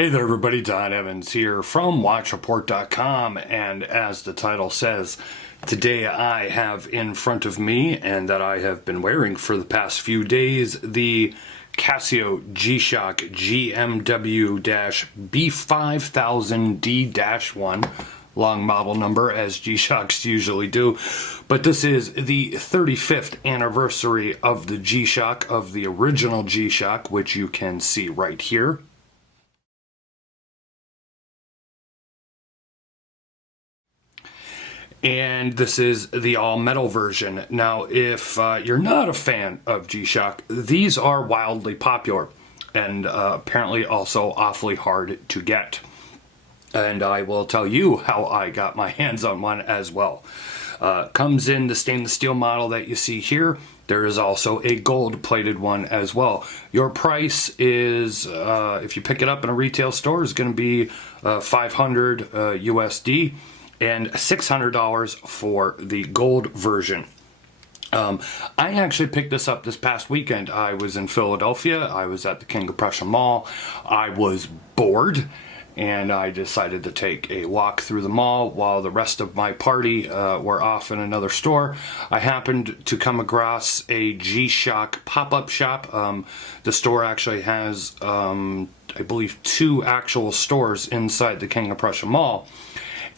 Hey there everybody, Don Evans here from WatchReport.com, and as the title says, today I have in front of me, and that I have been wearing for the past few days, the Casio G-Shock GMW-B5000D-1, long model number as G-Shocks usually do, but this is the 35th anniversary of the G-Shock, of the original G-Shock, which you can see right here. And this is the all-metal version. Now, if you're not a fan of G-Shock, these are wildly popular and apparently also awfully hard to get. And I will tell you how I got my hands on one as well. Comes in the stainless steel model that you see here. There is also a gold-plated one as well. Your price is, if you pick it up in a retail store, is going to be $500 USD. and $600 for the gold version. I actually picked this up this past weekend. I was in Philadelphia. I was at the King of Prussia Mall. I was bored, and I decided to take a walk through the mall while the rest of my party were off in another store. I happened to come across a G-Shock pop-up shop. The store actually has, I believe, 2 actual stores inside the King of Prussia Mall.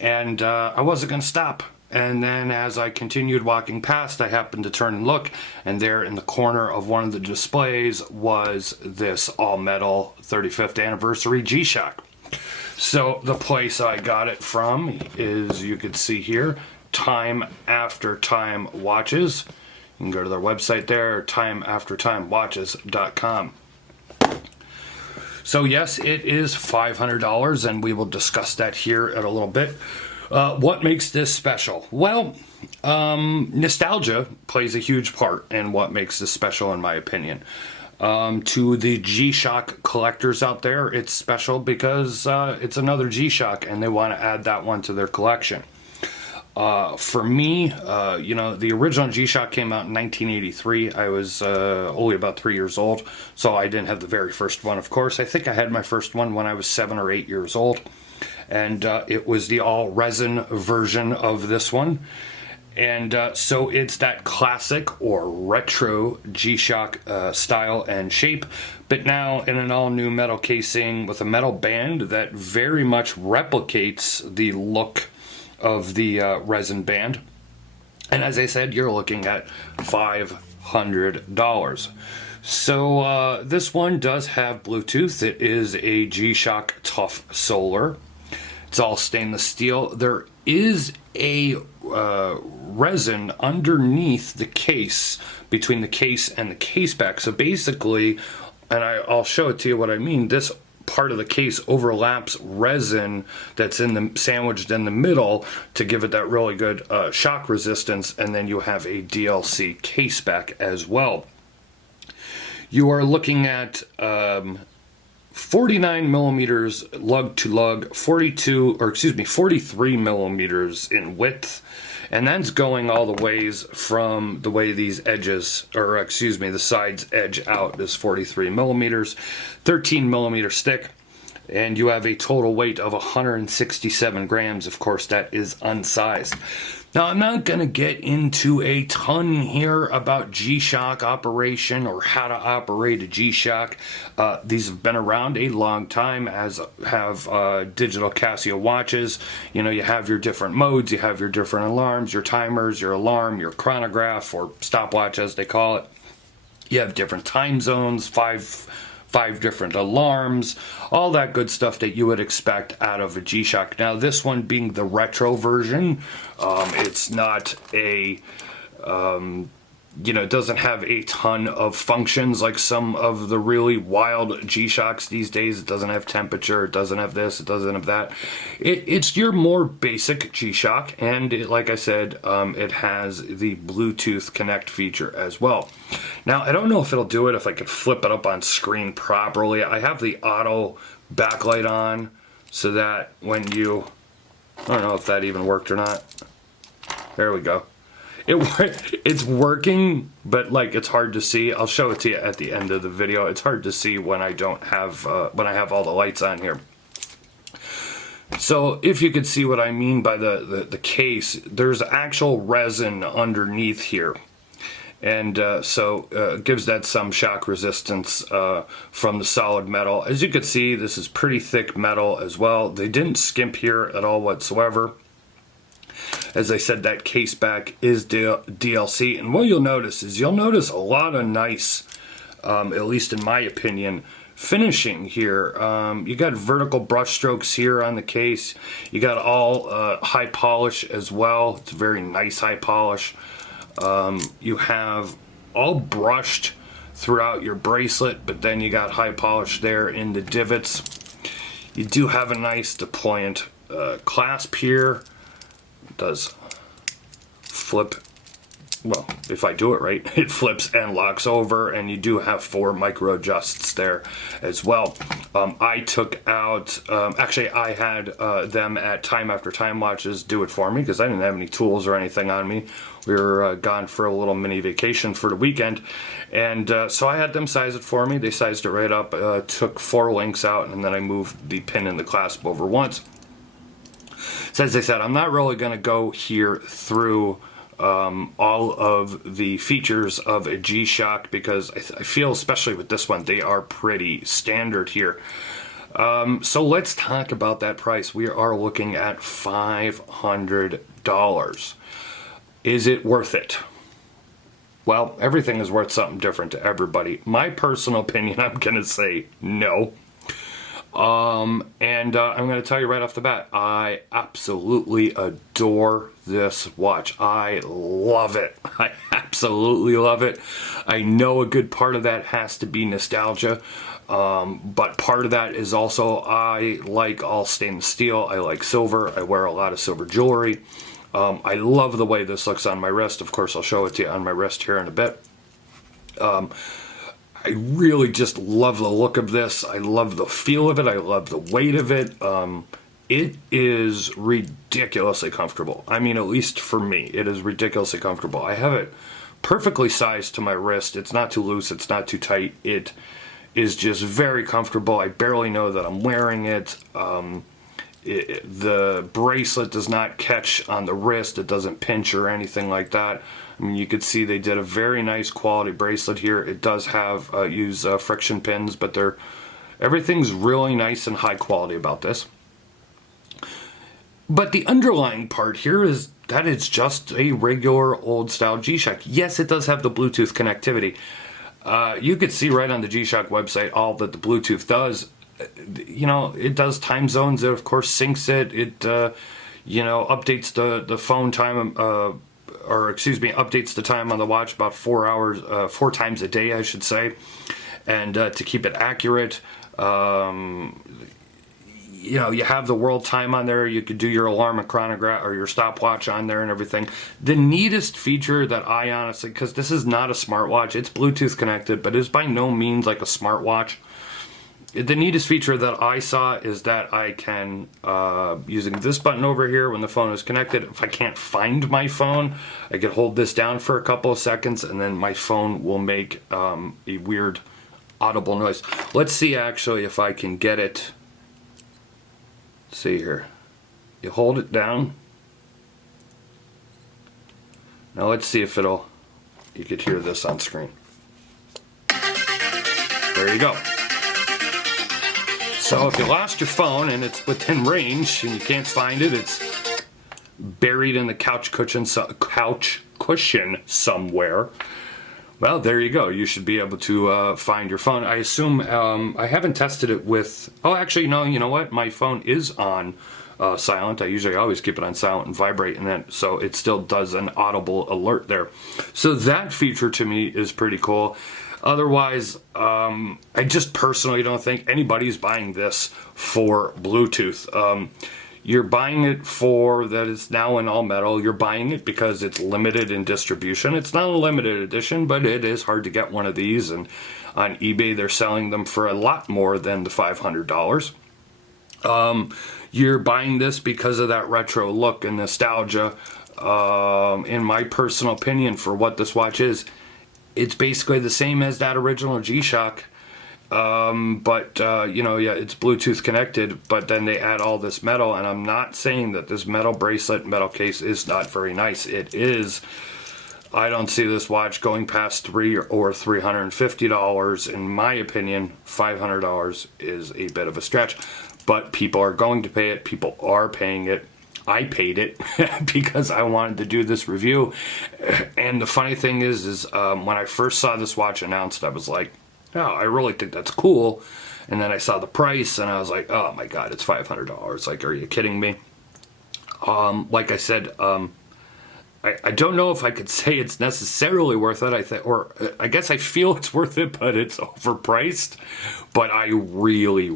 And I wasn't going to stop. And then as I continued walking past, I happened to turn and look, and there in the corner of one of the displays was this all-metal 35th anniversary G-Shock. So the place I got it from is, you can see here, Time After Time Watches. You can go to their website there, timeaftertimewatches.com. So yes, it is $500, and we will discuss that here in a little bit. What makes this special? Well, nostalgia plays a huge part in what makes this special, in my opinion. To the G-Shock collectors out there, it's special because it's another G-Shock, and they want to add that one to their collection. For me, you know, the original G-Shock came out in 1983. I was only about 3 years old, so I didn't have the very first one, of course. I think I had my first one when I was 7 or 8 years old, and it was the all-resin version of this one. And so it's that classic or retro G-Shock style and shape, but now in an all-new metal casing with a metal band that very much replicates the look of the resin band. And as I said, you're looking at $500. So this one does have Bluetooth. It is a G-Shock Tough Solar. It's all stainless steel. There is a resin underneath the case, between the case and the case back. So basically, and I'll show it to you what I mean, this part of the case overlaps resin that's sandwiched in the middle to give it that really good shock resistance, and then you have a DLC case back as well. You are looking at 49 millimeters lug to lug, 43 millimeters in width, and that's going all the ways from the way these edges, or excuse me, the sides edge out is 43 millimeters, 13 millimeters thick, and you have a total weight of 167 grams. Of course, that is unsized. Now, I'm not going to get into a ton here about G-Shock operation or how to operate a G-Shock. These have been around a long time, as have digital Casio watches. You know, you have your different modes, you have your different alarms, your timers, your alarm, your chronograph, or stopwatch as they call it. You have different time zones, five different alarms, all that good stuff that you would expect out of a G-Shock. Now, this one being the retro version, it's not a, you know, it doesn't have a ton of functions like some of the really wild G-Shocks these days. It doesn't have temperature, it doesn't have this, it doesn't have that. It's your more basic G-Shock, and like I said, it has the Bluetooth Connect feature as well. Now, I don't know if it'll do it if I could flip it up on screen properly. I have the auto backlight on so that when you, I don't know if that even worked or not. There we go. It's working, but like it's hard to see. I'll show it to you at the end of the video. It's hard to see when I don't have when I have all the lights on here. So if you could see what I mean by the case, there's actual resin underneath here. And so it gives that some shock resistance from the solid metal. As you can see, this is pretty thick metal as well. They didn't skimp here at all whatsoever. As I said, that case back is DLC. And what you'll notice is a lot of nice, at least in my opinion, finishing here. You got vertical brush strokes here on the case. You got all high polish as well. It's a very nice high polish. You have all brushed throughout your bracelet, but then you got high polish there in the divots. You do have a nice deployant clasp here. It does flip. Well, if I do it right, it flips and locks over, and you do have 4 micro adjusts there as well. I took out, actually I had them at Time After Time Watches do it for me because I didn't have any tools or anything on me. We were gone for a little mini vacation for the weekend, and so I had them size it for me. They sized it right up, took 4 links out, and then I moved the pin and the clasp over once. So as I said, I'm not really going to go here through all of the features of a G-Shock because I feel, especially with this one, they are pretty standard here. So let's talk about that price. We are looking at $500. Is it worth it? Well, everything is worth something different to everybody. My personal opinion, I'm going to say no. I'm going to tell you right off the bat, I absolutely adore this watch. I love it. I absolutely love it. I know a good part of that has to be nostalgia, but part of that is also I like all stainless steel. I like silver. I wear a lot of silver jewelry. I love the way this looks on my wrist. Of course, I'll show it to you on my wrist here in a bit. I really just love the look of this. I love the feel of it. I love the weight of it. It is ridiculously comfortable. I mean, at least for me, it is ridiculously comfortable. I have it perfectly sized to my wrist. It's not too loose. It's not too tight. It is just very comfortable. I barely know that I'm wearing it. The bracelet does not catch on the wrist. It doesn't pinch or anything like that. I mean, you could see they did a very nice quality bracelet here. It does have use friction pins, but everything's really nice and high quality about this. But the underlying part here is that it's just a regular old style G-Shock. Yes, it does have the Bluetooth connectivity. You could see right on the G-Shock website all that the Bluetooth does. You know, it does time zones. It of course syncs it. It you know, updates the phone time, updates the time on the watch about 4 hours, 4 times a day, I should say, and to keep it accurate. You know, you have the world time on there. You could do your alarm and chronograph or your stopwatch on there and everything. The neatest feature that I honestly, because this is not a smartwatch, it's Bluetooth connected, but it's by no means like a smartwatch. The neatest feature that I saw is that I can, using this button over here when the phone is connected, if I can't find my phone, I can hold this down for a couple of seconds and then my phone will make a weird audible noise. Let's see actually if I can get it. Let's see here. You hold it down. Now let's see if you could hear this on screen. There you go. So if you lost your phone and it's within range and you can't find it, it's buried in the couch cushion somewhere. Well, there you go. You should be able to find your phone. I assume I haven't tested it with. Oh, actually, no. You know what? My phone is on silent. I usually always keep it on silent and vibrate, and then so it still does an audible alert there. So that feature to me is pretty cool. Otherwise, I just personally don't think anybody's buying this for Bluetooth. You're buying it for that it's now in all metal. You're buying it because it's limited in distribution. It's not a limited edition, but it is hard to get one of these. And on eBay, they're selling them for a lot more than the $500. You're buying this because of that retro look and nostalgia. In my personal opinion, for what this watch is, it's basically the same as that original G-Shock. but you know, yeah, it's Bluetooth connected, but then they add all this metal, and I'm not saying that this metal bracelet, metal case is not very nice. It is. I don't see this watch going past $300 or $350. In my opinion, $500 is a bit of a stretch, but people are going to pay it. People are paying it. I paid it because I wanted to do this review. And the funny thing is when I first saw this watch announced, I was like, oh, I really think that's cool. And then I saw the price and I was like, oh my God, it's $500. Like, are you kidding me? Like I said, I don't know if I could say it's necessarily worth it. I guess I feel it's worth it, but it's overpriced. But I really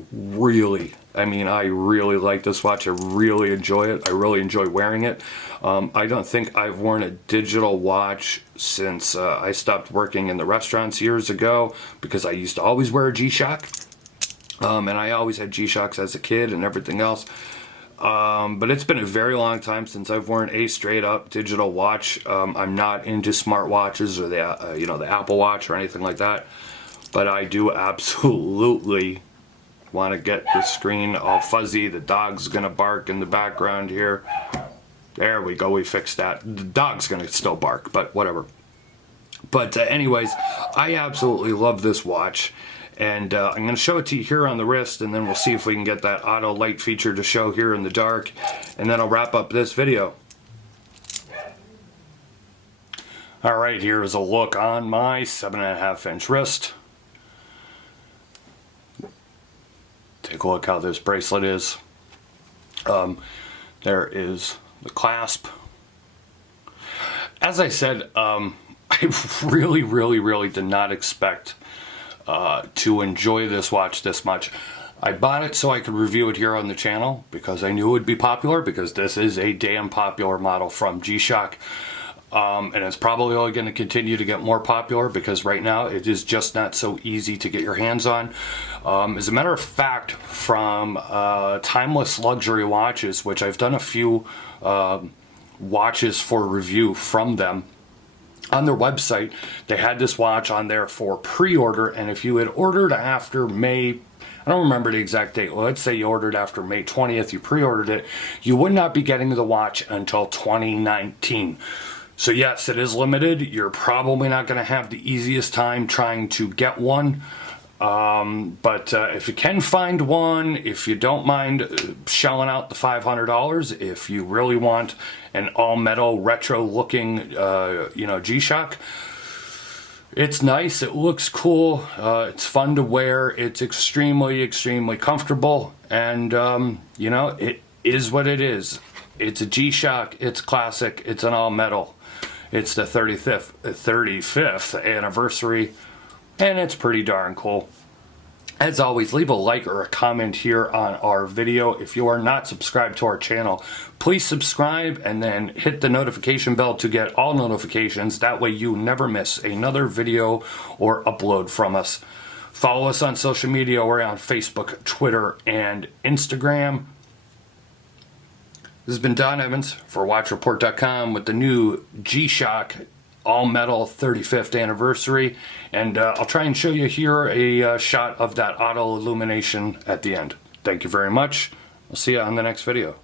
like this watch. I really enjoy it. I really enjoy wearing it. I don't think I've worn a digital watch since I stopped working in the restaurants years ago, because I used to always wear a G-Shock. And I always had G-Shocks as a kid and everything else. But it's been a very long time since I've worn a straight up digital watch. I'm not into smartwatches or the Apple Watch or anything like that, but I do absolutely want to get the screen all fuzzy. The dog's gonna bark in the background here. There we go, we fixed that. The dog's gonna still bark, but whatever. But anyways, I absolutely love this watch. And I'm going to show it to you here on the wrist, and then we'll see if we can get that auto light feature to show here in the dark, and then I'll wrap up this video. Alright, here is a look on my 7.5-inch wrist. Take a look how this bracelet is. There is the clasp. As I said, I really did not expect to enjoy this watch this much. I bought it so I could review it here on the channel because I knew it would be popular, because this is a damn popular model from G-Shock. And it's probably only going to continue to get more popular because right now it is just not so easy to get your hands on. As a matter of fact, from Timeless Luxury Watches, which I've done a few watches for review from them, on their website, they had this watch on there for pre-order, and if you had ordered after May, I don't remember the exact date, well, let's say you ordered after May 20th, you pre-ordered it, you would not be getting the watch until 2019. So yes, it is limited. You're probably not going to have the easiest time trying to get one. But if you can find one, if you don't mind shelling out the $500, if you really want an all-metal retro-looking, G-Shock, it's nice. It looks cool. It's fun to wear. It's extremely comfortable, and it is what it is. It's a G-Shock. It's classic. It's an all-metal. It's the 35th anniversary. And it's pretty darn cool. As always, leave a like or a comment here on our video. If you are not subscribed to our channel, please subscribe and then hit the notification bell to get all notifications. That way you never miss another video or upload from us. Follow us on social media. We're on Facebook, Twitter, and Instagram. This has been Don Evans for WatchReport.com with the new G-Shock all-metal 35th anniversary, and I'll try and show you here a shot of that auto illumination at the end. Thank you very much. I'll see you on the next video.